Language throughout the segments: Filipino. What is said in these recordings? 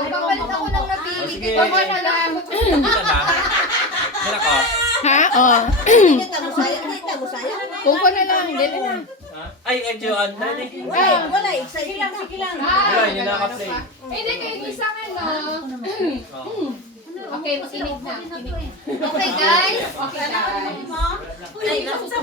Magpapalit ako ng napili. Oh, sige. Kukuha na lang. Ito ba? Yan ako. Ha? Oh. Kita mo saya. Kuko na lang. Dili na. Ha? Ay, Joan. Dali. Wala, excited na. Wala, hindi nakaka-play. Hindi kayo isa ka, no? Oh. Okay, makinig na. Okay, guys. Okay, guys. Ay, nasa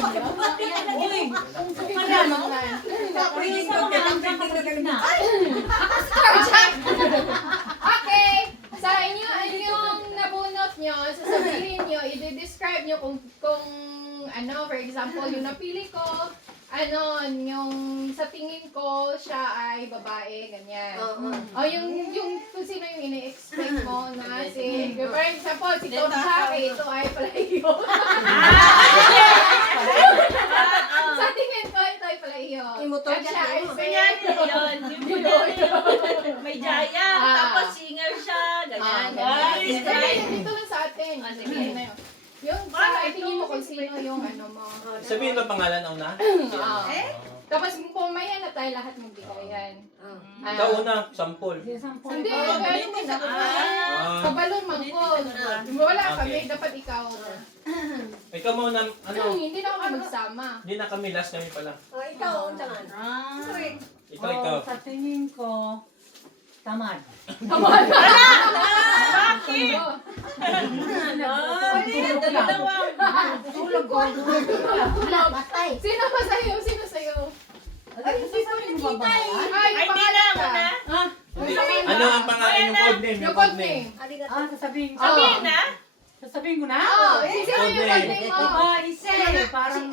Okay. Sa inyong nabunot nyo, sasabihin nyo, i-describe nyo kung ano, for example, yung napili ko, ano, yung sa tingin ko, siya ay babae, ganyan. O yung kung sino yung ini-expect mo na si, for example, si Tom Jackie, ito ay palahiyo. Sa tingin ko, ito ay palahiyo. Imotor At siya dyan, ay no? fair. May jaya, tapos singer siya, ganyan. Dito lang sa atin. Sabihin na yun. Yung sa tingin mo kung sino yung ano mo. Sabihin mo pangalan ang na? Tapos kung may na tayo lahat magbigayan. Ikaw una, sampol. Hindi, galing mo na. Sa balon mangkol. Wala kami, dapat ikaw. Ikaw muna, ano? Hindi na kami magsama. Hindi na kami, last kami pala. O, ikaw, untangan. Ikaw. Sa tingin ko, tamad. Bakit? Tulog ko. Batay. Sino ba sa'yo? Sino sa'yo? Ay, hindi ko rin kita eh. Ay, Ay, di na ako na. Ano ang pangalan yung codename? Yung code name. Arigato. Sasabihin ko. Sabihin na. Sasabihin ko na? Oo, sino yung code name mo? Isa parang...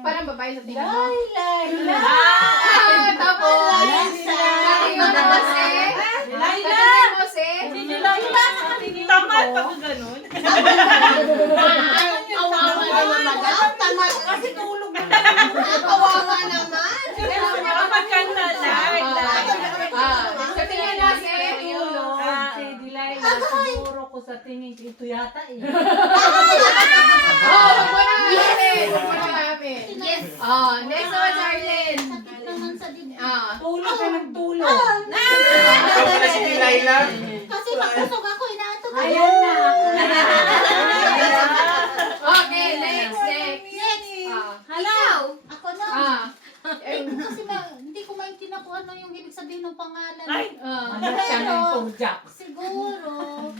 Parang babae sa tingin mo. Laila. Tapos, sa tingin mo si? Sa tingin mo si? Tamad pa ka ganun. Awawa naman. Tamad kasi tulog na. Awawa naman. Kapag kanta live. Sa tingin mo si? Tulog. Si Delilah. Siguro ko sa tingin ko ito yata eh. Wag mo na namin. Wag mo na namin. Yes. Next one, Arlene. Naman sa din. Tulog ka ng tulog. Ikaw pala si Delilah. Kasi pagpusog ako, inaatog ako. Ayan na. Okay, next. Ikaw. Ako na. Kasi Hindi ko maintindihan kung ano yung ibig sabihin ng pangalan. Ay. Ano siya ng tujak. Siguro,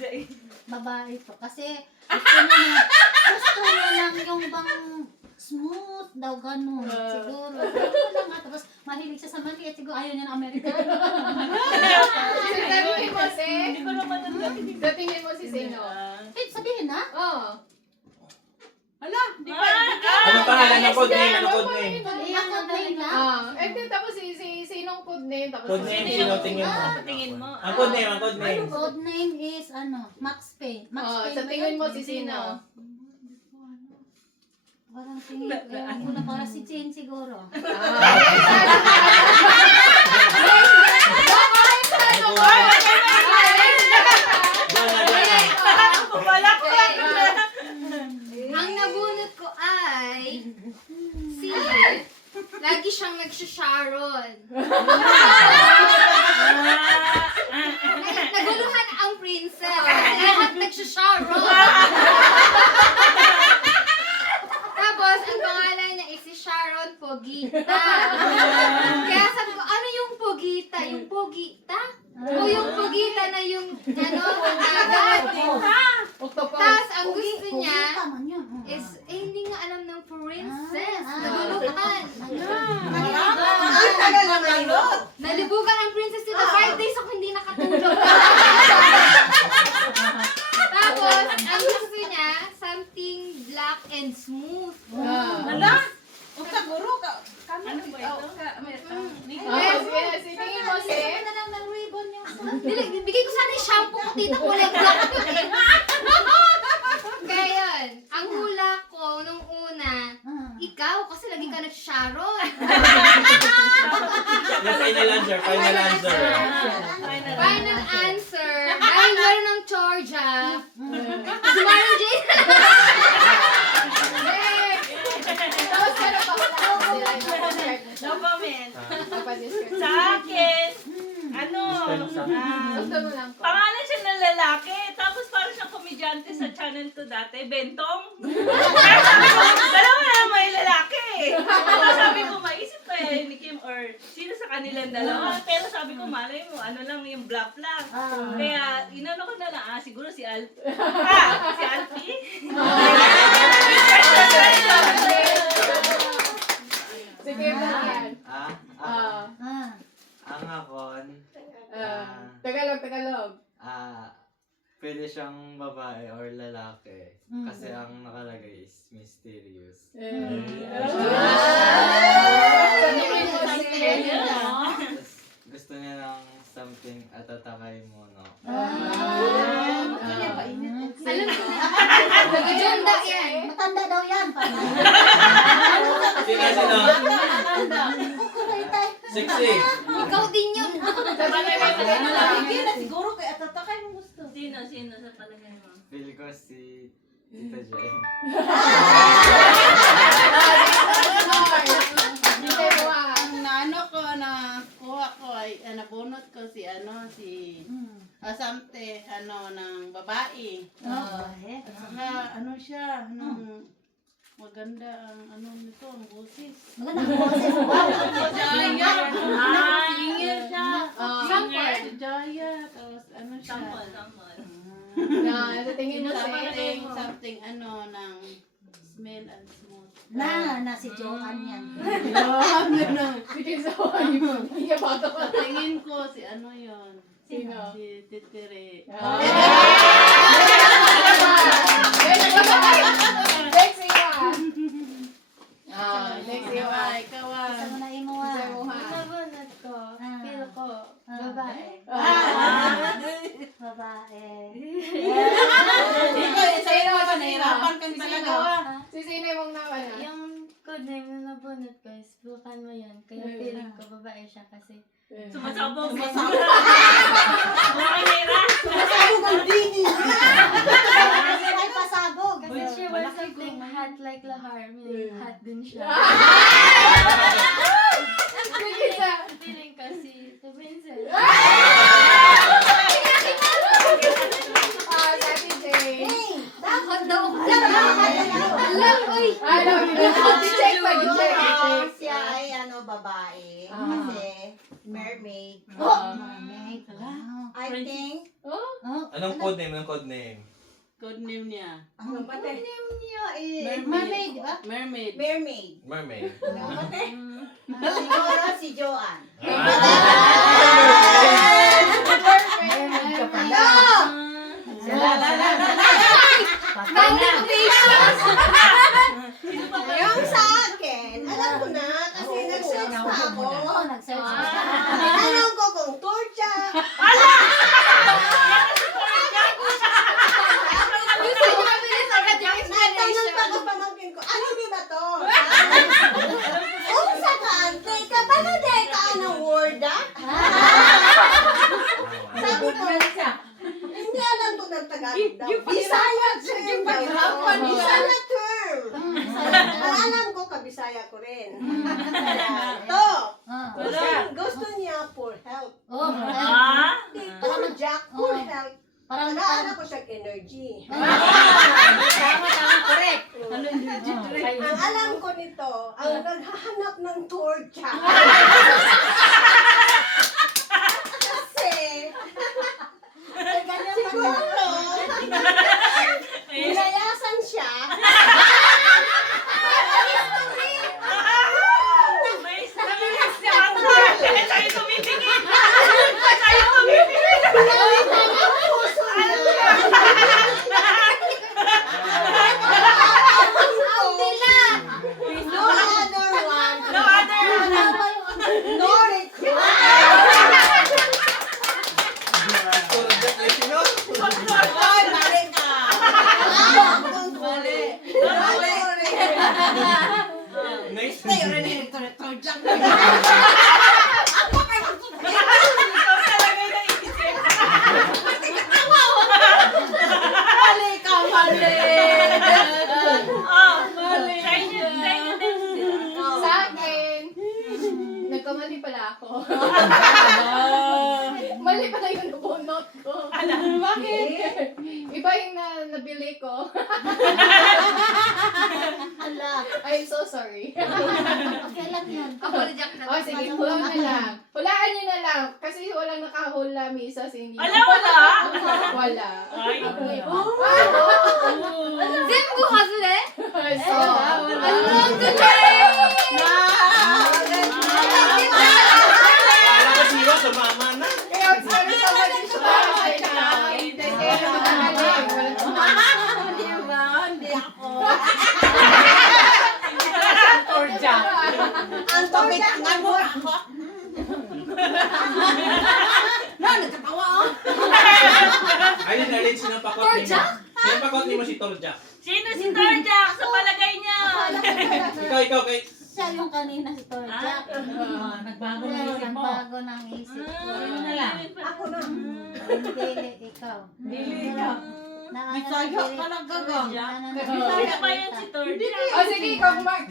babae to. Kasi gusto niya lang yung bang smooth daw, ganun. Siguro. Ano nga, tapos mahilig siya sa maliit. Siguro ayaw niya ng Amerikano. Sabihin mo si? Hindi ko naman Sabihin mo si sino? Sabihin na? Anong pangalan ng codename? Anong codename? Ako name lang. Tapos sinong code name? Tapos Codename, sino tingin mo? tingin mo. Ang codename. Code name is Max Payne. Max Payne. Sa tingin mo si sino? Parang tingin. Ewan ko na para si Jane siguro. Ang nabunot ko ay si lagi siyang nagsha-Sharon. Naguluhan ang princess. Lahat nagsha-Sharon. Tapos, ang pangalan niya is si Sharon Pogita. Kaya sabi ko, ano yung Pogita? Yung Pogita? O yung Pogita na yung, ano, agad? Tapos, ang gusto niya is, hindi nga alam ng princess. Naguluhan. Nalibugan ang princess dito. 5 days ako hindi nakatulog. Tapos, ang gusto niya, something black and smooth. Siguro ka. Ano ba ito? Tingin mo si? na lang ng ribbon yung Bigay ko sana yung shampoo ko, tita, kulay black. Kaya yun, ang hula ko nung una, ikaw, kasi lagi ka nag-Sharon. Yung final answer. Final answer, dahil meron ng Georgia, si Mary Jane. Tapos ka na pa No comment. wala. Sa akin, ano, Sundan mo lang ko. Pangalan siya ng lalaki, tapos parang siyang komedyante sa Channel 2 dati, Bentong. Kaya sabi ko, dalawa na may lalaki. Tapos sabi ko, maisip ko yan ni Kim or sino sa kanilang dalawa. Pero sabi ko, malay mo, ano lang yung bluff lang. Kaya, inano ko na lang, siguro si Alfie. Si Alfie? Sige, Brian. Ang akon, Tagalog. pwede siyang babae or lalaki. Kasi ang nakalagay is mysterious. Tapos, gusto niya ng something at tatakay mo, no? Alam ko na. Nagajunda yan. Matanda daw yan. Sino? Sexy. Ikaw din yun. Hindi na siguro kaya tatakay mo gusto. Sino sa palagay mo? Feel ko si Tita Jen. Ang naano ko na kuha ko ay nabunot ko si Asamte ng babae. At saka siya maganda ang nito ang boses. Magandang boses. Wow. Jaya. Singer siya. Sample. Si Jaya. Tapos siya. Sample. Sa tingin mo Something ng smell and smooth. Na si Joanne yan. Sige, sa hindi ba ito? Sa tingin ko si yun. Sino? Si Titere. Next iwan. Next iwan. Ikaw Isa mo na imo Nabunot ko. Feel ko. Babae. Babae. Ikaw, sa'yo naman, nahirapan kang talaga. Sino yung naman na? Yung codename na nabunot ko is bukan mo yun. Kaya feeling ko babae siya kasi. Sumasabog. Ay, pasabog. Kasi she was something hot like lahar. Meaning hot din siya. Sige sa... Feeling ko si Princess. Sati Jane. Hot daw. Alam, uy. Ano, check pa, check. Siya ay babae. Kasi mermaid. Mermaid. I think, Anong code name? Code name niya. ang name niya is Mermaid, di ba? Mermaid. mermaid. Mermaid. Siguro si Joanne. Mermaid ka pala. Yung sa akin, alam ko na kasi nag-search pa ako. Oo, nag-search ka. Alam ko kung torcha. Natanong pa ko pamangkin ko, ano di ba to? Kung sa kaante ka, baka dahil ka ng word Sabi ko, hindi alam to ng Tagalog daw. Bisaya term daw. Bisaya term. Ang alam ko, kabisaya ko rin. To, gusto niya for help. Oh, Dito, Jack, for help. parang Nag-aala ko siyang energy. tama, correct. Ang alam ko nito, ang naghahanap ng torcha. Kasi, siguro, nilayasan siya. May namilis si Angkor. Kaya sa'yo tumitingin. Sa'yo tumitingin. Puso niya. No other one. No other. Nor it. ko. Bakit? Iba yung nabili ko. Ala. I'm so sorry. Okay lang yun. Apologize na. Oh, sige, hula na lang. Hulaan nyo na lang. Kasi walang nakahula, Misa. Hindi. Wala. Wala. Ay. Okay. Zenbu hazure? So, Kala ko siwa, sumama na. kaya sabi sa mga ay na. Hintay kayo na magaling. Walang Hindi ako. Torja. Ang tumitangan mo ako. Nagkatawa ako. Alin, sinapakot ni mo. Sinapakot ni mo si Torjak. Sino si Torjak sa palagay niya? Ikaw, kay... Siya yung kanina si Torjak. Nagbago Pero na isip mo. nagbago ng isip ko. Ano na lang? Ako na. Dili, ikaw. Dili ka. Bisaya ka lang gagang. Sino ba yan si Torjak? Oh, sige,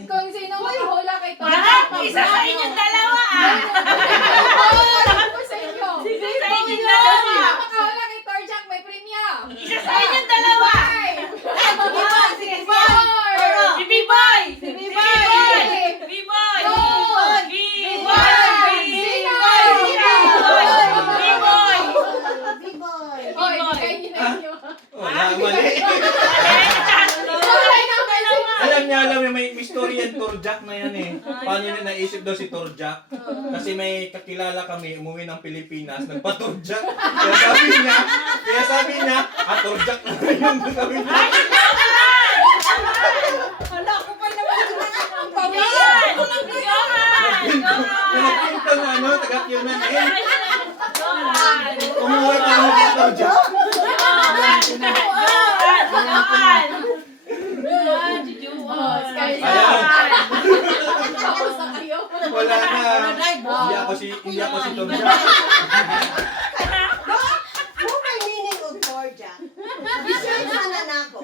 kung sino makahula kay Tony. Lahat, isa sa inyong dalawa ah! Sabi ko sa inyo. Isa sa inyong Sino dalawa! makahula kay Torjak, may premium. Isa sa inyong dalawa! Sige, Si B-Boy! Si B-Boy! B-Boy! Gold! B-Boy! Sino? B-Boy! B-boy. Hoy, kayo na inyo. Wala, mali. Alam niya, may istorya yung Torjak na yan eh. Paano niya naisip daw si Torjak? Kasi may kakilala kami, umuwi ng Pilipinas, nagpa-Torjak. Kaya sabi niya, Torjak na yung gagawin niya. Hala, ako pa naman. Johan! Johan! Nagpinto na taga-Yunan eh. Johan! Umuwi pa ng Torjak. Oh, Sky Ayan. Tapos na kayo. Wala na. Hindi ako si Torjak. Mo may meaning of Georgia. Bisaya sana na ako.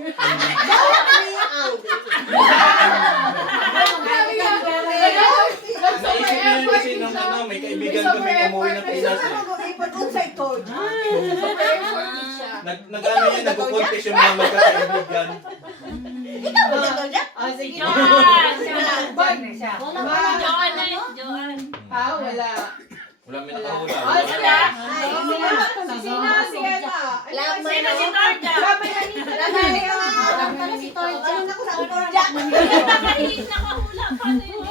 Dahil may Naisip niya yun kasi nung may kaibigan kami umuwi ng Pinas eh. unsay Georgia. Nag-ano yan, nagkukontes yung mga magkakaibigan. Ikaw ba Georgia? Oh, sige. Johan! Wala ba? Johan na yun, Johan. Wala. Wala may nakahula. Oh, sila. Ay, Sino si ano? Sino si Torjak? Wala si Torjak. Ano na ko sa Georgia? Nakahula, paano yun?